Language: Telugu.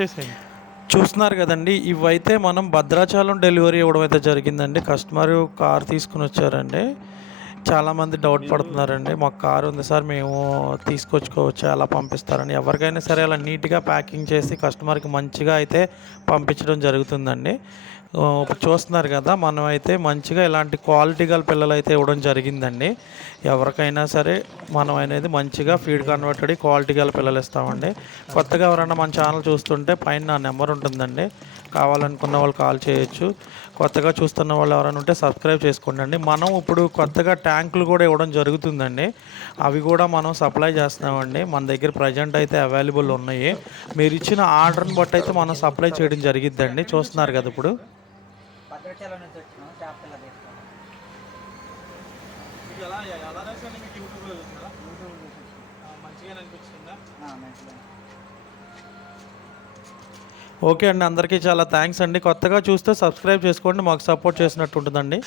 చేసేయండి. చూస్తున్నారు కదండి, ఇవైతే మనం భద్రాచలం డెలివరీ ఇవ్వడం అయితే జరిగిందండి. కస్టమరు కార్ తీసుకుని వచ్చారండి. చాలామంది డౌట్ పడుతున్నారండి, మాకు కారు ఉంది సార్, మేము తీసుకొచ్చుకోవచ్చా, అలా పంపిస్తారని. ఎవరికైనా సరే అలా నీట్గా ప్యాకింగ్ చేసి కస్టమర్కి మంచిగా అయితే పంపించడం జరుగుతుందండి. ఇప్పుడు చూస్తున్నారు కదా, మనం అయితే మంచిగా ఇలాంటి క్వాలిటీ గల పిల్లలు అయితే ఇవ్వడం జరిగిందండి. ఎవరికైనా సరే మనం అనేది మంచిగా ఫీడ్ కన్వర్టెడ్ క్వాలిటీ గల పిల్లలు ఇస్తామండి. కొత్తగా ఎవరైనా మన ఛానల్ చూస్తుంటే పైన నా నెంబర్ ఉంటుందండి, కావాలనుకున్న వాళ్ళు కాల్ చేయొచ్చు. కొత్తగా చూస్తున్న వాళ్ళు ఎవరైనా ఉంటే సబ్స్క్రైబ్ చేసుకోండి. మనం ఇప్పుడు కొత్తగా ట్యాంకులు కూడా ఇవ్వడం జరుగుతుందండి. అవి కూడా మనం సప్లై చేస్తున్నామండి. మన దగ్గర ప్రజెంట్ అయితే అవైలబుల్ ఉన్నాయి. మీరు ఇచ్చిన ఆర్డర్ని బట్టి అయితే మనం సప్లై చేయడం జరిగిద్దండి. చూస్తున్నారు కదా ఇప్పుడు. భద్రాచలం నుంచి వచ్చినాం చేప పిల్ల తీసుకోవాలి. మీకు ఎలా రాశాను, మీకు యూట్యూబ్లో చూసారా? యూట్యూబ్ చూసి మంచిగా అనిపించిందా? మంచిగా. ఓకే అండి, అందరికీ చాలా థ్యాంక్స్ అండి. కొత్తగా చూస్తే సబ్స్క్రైబ్ చేసుకోండి, మాకు సపోర్ట్ చేసినట్టు ఉంటుందండి.